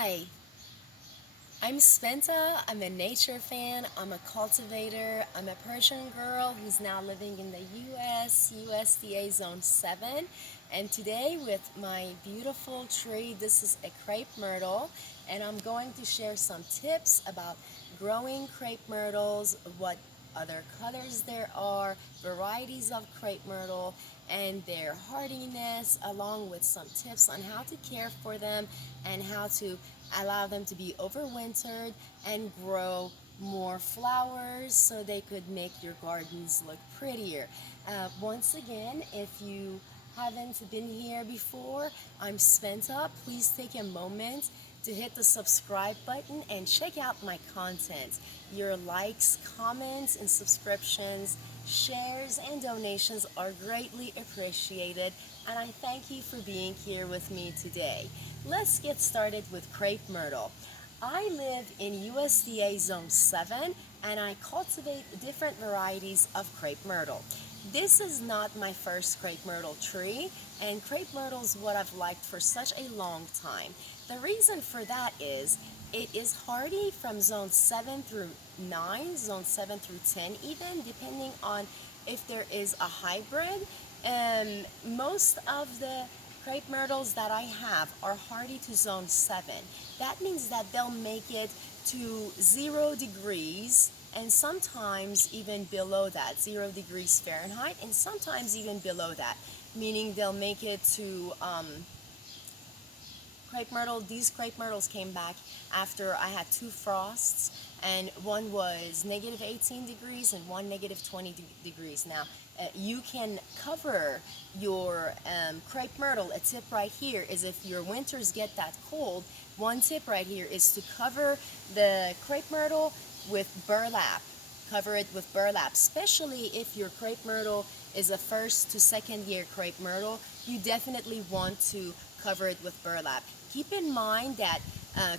Hi, I'm Spenta. I'm a nature fan. I'm a cultivator. I'm a Persian girl who's now living in the US, USDA Zone 7. And today, with my beautiful tree, this is a Crepe Myrtle, and I'm going to share some tips about growing crepe myrtles, what other colors there are, varieties of crepe myrtle, and their hardiness, along with some tips on how to care for them and how to allow them to be overwintered and grow more flowers so they could make your gardens look prettier. Once again, if you haven't been here before, I'm Spenta. Please take a moment to hit the subscribe button and check out my content. Your likes, comments, and subscriptions, shares, and donations are greatly appreciated, and I thank you for being here with me today. Let's get started with Crepe Myrtle. I live in USDA Zone 7 and I cultivate different varieties of crepe myrtle. This is not my first crepe myrtle tree, and crepe myrtle is what I've liked for such a long time. The reason for that is it is hardy from zone 7 through 9, zone 7 through 10 even, depending on if there is a hybrid. Most of the crepe myrtles that I have are hardy to zone 7. That means that they'll make it to 0 degrees and sometimes even below that, 0 degrees Fahrenheit, and sometimes even below that, meaning they'll make it to crepe myrtle. These crepe myrtles came back after I had two frosts, and one was negative 18 degrees and one negative 20 degrees. Now, you can cover your crepe myrtle. A tip right here is if your winters get that cold, one tip right here is to cover the crepe myrtle with burlap. Cover it with burlap, especially if your crepe myrtle is a first to second year crepe myrtle. You definitely want to cover it with burlap. Keep in mind that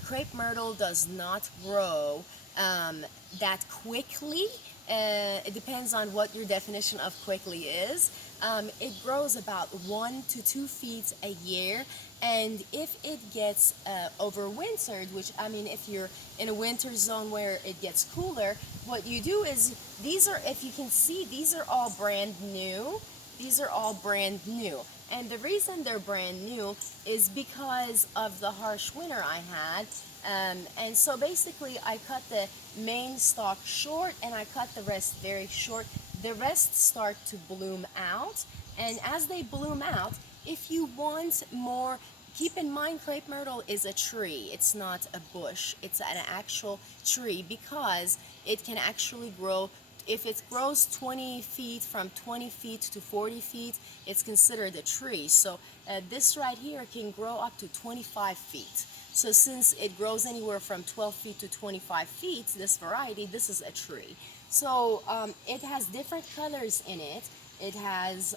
crepe myrtle does not grow that quickly. It depends on what your definition of quickly is. It grows about 1 to 2 feet a year, and if it gets overwintered, which I mean, if you're in a winter zone where it gets cooler, what you do is these are, if you can see, these are all brand new. These are all brand new. And the reason they're brand new is because of the harsh winter I had. And so basically I cut the main stalk short and I cut the rest very short. The rest start to bloom out. And as they bloom out, if you want more, keep in mind crepe myrtle is a tree. It's not a bush. It's an actual tree because it can actually grow. If it grows 20 feet, from 20 feet to 40 feet, it's considered a tree. So this right here can grow up to 25 feet. So since it grows anywhere from 12 feet to 25 feet, this variety, this is a tree. So it has different colors in it. It has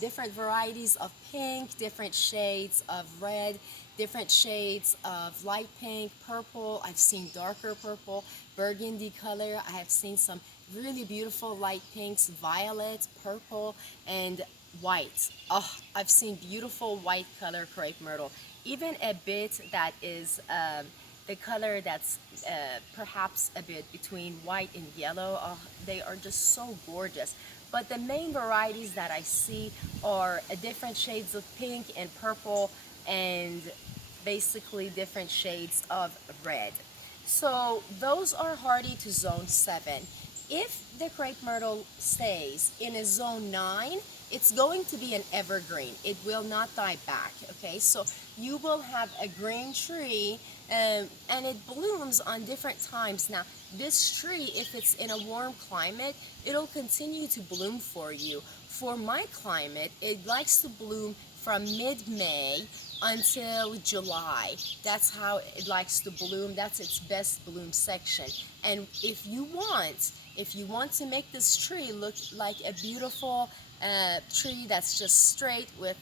different varieties of pink, different shades of red, different shades of light pink, purple. I've seen darker purple, burgundy color. I have seen some really beautiful light pinks, violet, purple, and white. Oh, I've seen beautiful white color crepe myrtle. Even a bit that is the color that's perhaps a bit between white and yellow. Oh, they are just so gorgeous. But the main varieties that I see are different shades of pink and purple, and basically different shades of red. So those are hardy to zone 7. If the crepe myrtle stays in a zone 9, it's going to be an evergreen. It will not die back, okay? So you will have a green tree, and it blooms on different times. Now, this tree, if it's in a warm climate, it'll continue to bloom for you. For my climate, it likes to bloom from mid-May until July. That's how it likes to bloom. That's its best bloom section. And if you want to make this tree look like a beautiful tree that's just straight with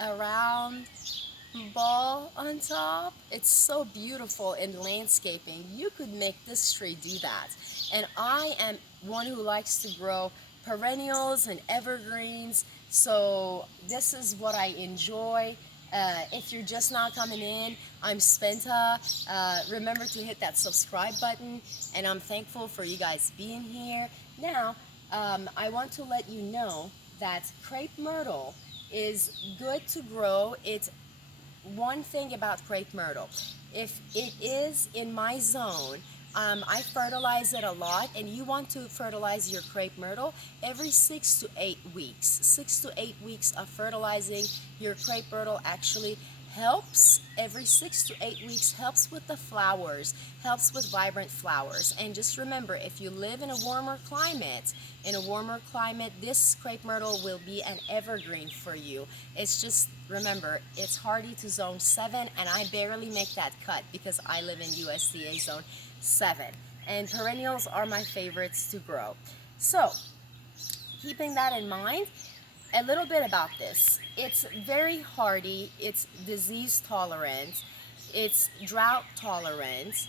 a round ball on top, it's so beautiful in landscaping. You could make this tree do that. And I am one who likes to grow perennials and evergreens, so this is what I enjoy. If you're just now coming in, I'm Spenta. Remember to hit that subscribe button, and I'm thankful for you guys being here. Now, I want to let you know that Crepe Myrtle is good to grow. It's one thing about Crepe Myrtle. If it is in my zone, I fertilize it a lot, and you want to fertilize your Crepe Myrtle every 6 to 8 weeks. 6 to 8 weeks of fertilizing your Crepe Myrtle actually helps. Every 6 to 8 weeks helps with the flowers, helps with vibrant flowers. And just remember, if you live in a warmer climate, this Crepe Myrtle will be an evergreen for you. It's just, remember, it's hardy to zone 7, and I barely make that cut because I live in USDA zone 7. And perennials are my favorites to grow. So, keeping that in mind, a little bit about this. It's very hardy, it's disease tolerant, it's drought tolerant,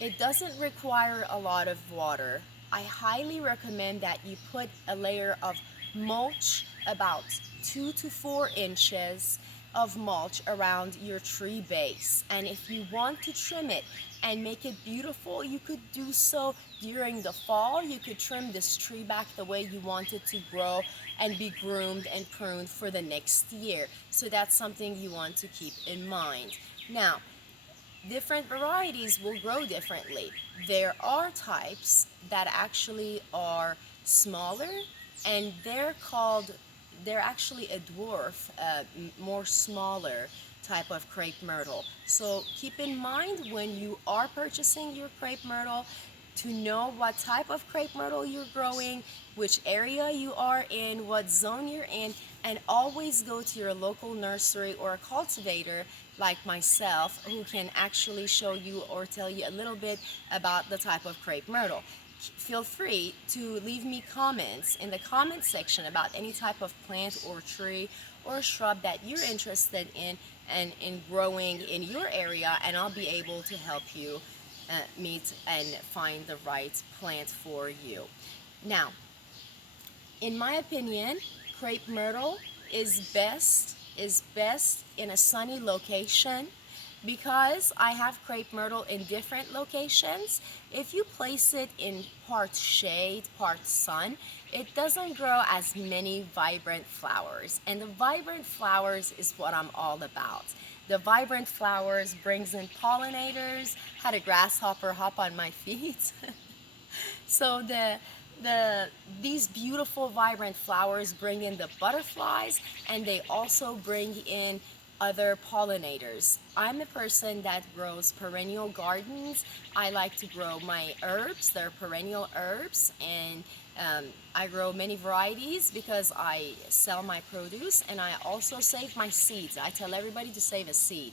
it doesn't require a lot of water. I highly recommend that you put a layer of mulch, about 2 to 4 inches of mulch around your tree base. And if you want to trim it and make it beautiful, you could do so during the fall. You could trim this tree back the way you want it to grow and be groomed and pruned for the next year. So that's something you want to keep in mind. Now, different varieties will grow differently. There are types that actually are smaller, and they're actually a dwarf, more smaller type of Crepe Myrtle. So keep in mind when you are purchasing your Crepe Myrtle to know what type of Crepe Myrtle you're growing, which area you are in, what zone you're in, and always go to your local nursery or a cultivator like myself who can actually show you or tell you a little bit about the type of Crepe Myrtle. Feel free to leave me comments in the comment section about any type of plant or tree or shrub that you're interested in and in growing in your area, and I'll be able to help you meet and find the right plant for you. Now, in my opinion, Crepe Myrtle is best in a sunny location. Because I have Crepe Myrtle in different locations, if you place it in part shade, part sun, it doesn't grow as many vibrant flowers. And the vibrant flowers is what I'm all about. The vibrant flowers brings in pollinators. Had a grasshopper hop on my feet. So these beautiful vibrant flowers bring in the butterflies, and they also bring in other pollinators. I'm a person that grows perennial gardens. I like to grow my herbs. They're perennial herbs, and I grow many varieties because I sell my produce, and I also save my seeds. I tell everybody to save a seed.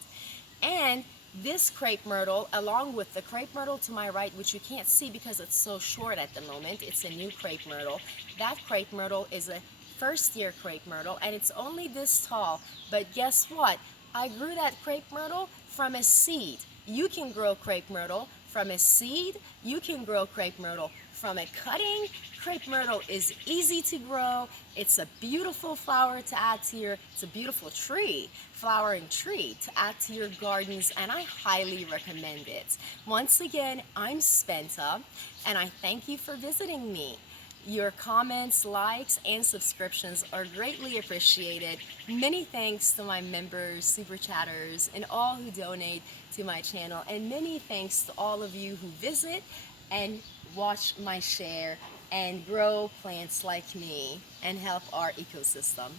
And this Crepe Myrtle, along with the Crepe Myrtle to my right, which you can't see because it's so short at the moment, it's a new Crepe Myrtle. That Crepe Myrtle is a first year Crepe Myrtle, and it's only this tall. But guess what? I grew that Crepe Myrtle from a seed. You can grow Crepe Myrtle from a seed. You can grow Crepe Myrtle from a cutting. Crepe Myrtle is easy to grow. It's a beautiful flower to add to it's a beautiful tree, flowering tree to add to your gardens, and I highly recommend it. Once again, I'm Spenta, and I thank you for visiting me. Your comments, likes, and subscriptions are greatly appreciated. Many thanks to my members, super chatters, and all who donate to my channel. And many thanks to all of you who visit and watch my share and grow plants like me and help our ecosystem.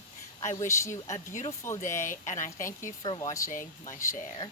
I wish you a beautiful day, and I thank you for watching my share.